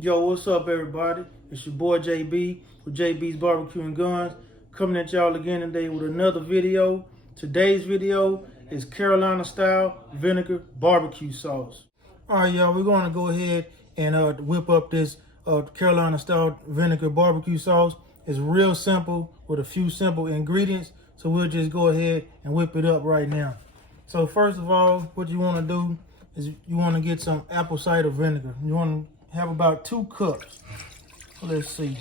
Yo, what's up, everybody? It's your boy JB with JB's Barbecue and Guns, coming at y'all again today with another video. Today's video is Carolina style vinegar barbecue sauce. All right, y'all, we're going to go ahead and whip up this Carolina style vinegar barbecue sauce. It's real simple with a few simple ingredients, so we'll just go ahead and whip it up right now. So first of all, what you want to do is you want to get some apple cider vinegar. You want to have about 2 cups. Let's see.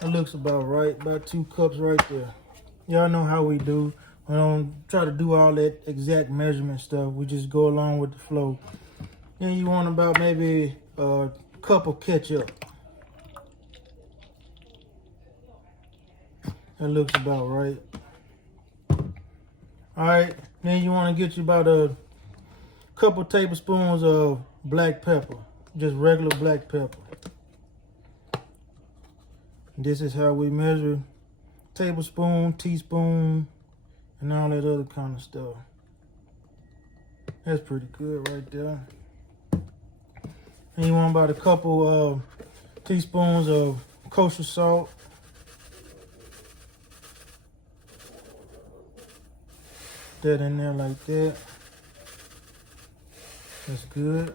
That looks about right. About 2 cups right there. Y'all know how we do. We don't try to do all that exact measurement stuff. We just go along with the flow. Then you want about maybe a cup of ketchup. That looks about right. Alright, then you want to get you about a couple tablespoons of black pepper, just regular black pepper. This is how we measure tablespoon, teaspoon, and all that other kind of stuff. That's pretty good right there. And you want about a couple teaspoons of kosher salt. That in there like that. That's good.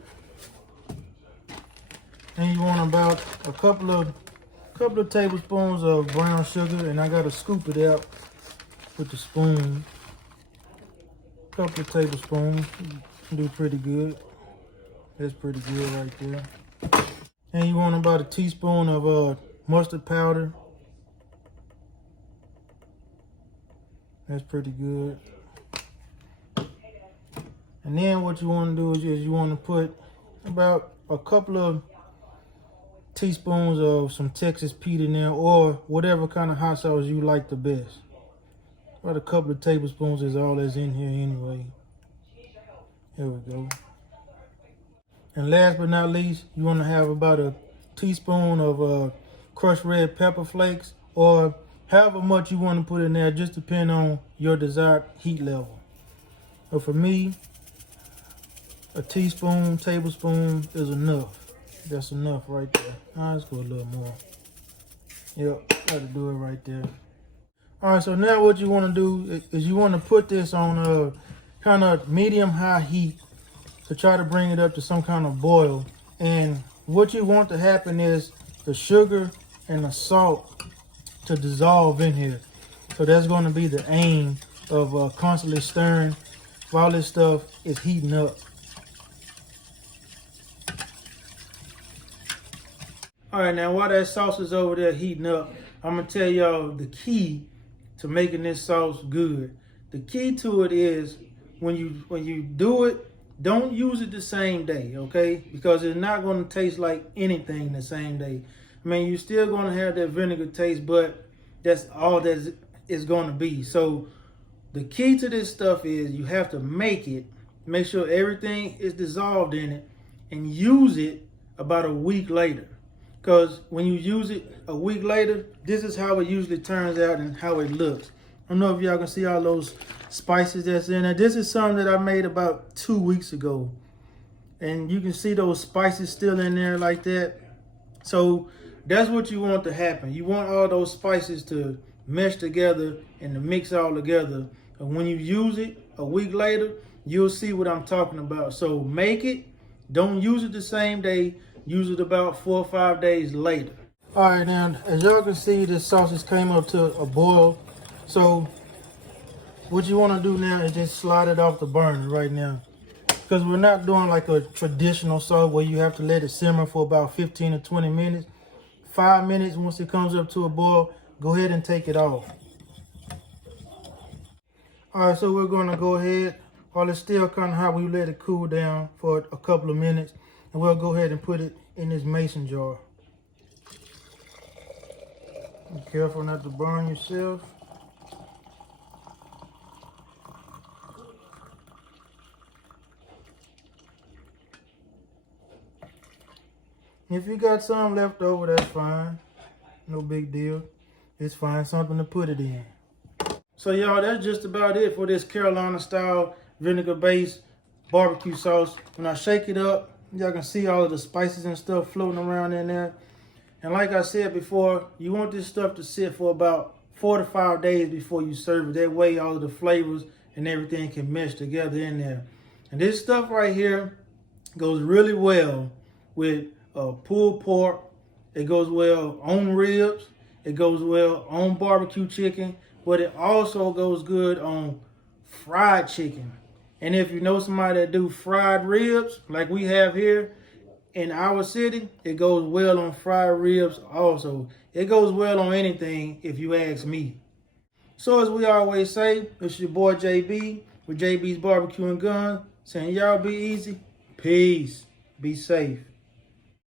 And you want about a couple of tablespoons of brown sugar, and I gotta scoop it out with the spoon. Couple of tablespoons, do pretty good. That's pretty good right there. And you want about a teaspoon of mustard powder. That's pretty good. And then what you want to do is you want to put about a couple of teaspoons of some Texas Pete in there, or whatever kind of hot sauce you like the best. About a couple of tablespoons is all that's in here anyway. There we go. And last but not least, you want to have about a teaspoon of crushed red pepper flakes, or however much you want to put in there, just depend on your desired heat level. But for me, a teaspoon, tablespoon is enough. That's enough right there. Let's go a little more. Yep, got to do it right there. All right, so now what you want to do is you want to put this on a kind of medium-high heat to try to bring it up to some kind of boil. And what you want to happen is the sugar and the salt to dissolve in here. So that's going to be the aim of constantly stirring while this stuff is heating up. All right, now while that sauce is over there heating up, I'm gonna tell y'all the key to making this sauce good. The key to it is when you do it, don't use it the same day, okay? Because it's not gonna taste like anything the same day. I mean, you're still gonna have that vinegar taste, but that's all that is gonna be. So the key to this stuff is you have to make sure everything is dissolved in it, and use it about a week later. Because when you use it a week later, this is how it usually turns out and how it looks. I don't know if y'all can see all those spices that's in there. This is something that I made about 2 weeks ago. And you can see those spices still in there like that. So that's what you want to happen. You want all those spices to mesh together and to mix all together. And when you use it a week later, you'll see what I'm talking about. So make it. Don't use it the same day. Use it about 4 or 5 days later. All right, now, as y'all can see, this sausage came up to a boil. So what you want to do now is just slide it off the burner right now. Because we're not doing like a traditional sauce where you have to let it simmer for about 15 or 20 minutes. 5 minutes, once it comes up to a boil, go ahead and take it off. All right, so we're going to go ahead, while it's still kind of hot, we let it cool down for a couple of minutes. And we'll go ahead and put it in this mason jar. Be careful not to burn yourself. If you got some left over, that's fine. No big deal. Just find something to put it in. So y'all, that's just about it for this Carolina style vinegar based barbecue sauce. When I shake it up, Y'all can see all of the spices and stuff floating around in there. And like I said before, you want this stuff to sit for about 4 to 5 days before you serve it. That way all of the flavors and everything can mesh together in there. And this stuff right here goes really well with pulled pork. It goes well on ribs. It goes well on barbecue chicken. But it also goes good on fried chicken. And if you know somebody that do fried ribs like we have here in our city, it goes well on fried ribs also. It goes well on anything if you ask me. So as we always say, it's your boy JB with JB's Barbecue and Guns saying y'all be easy. Peace. Be safe.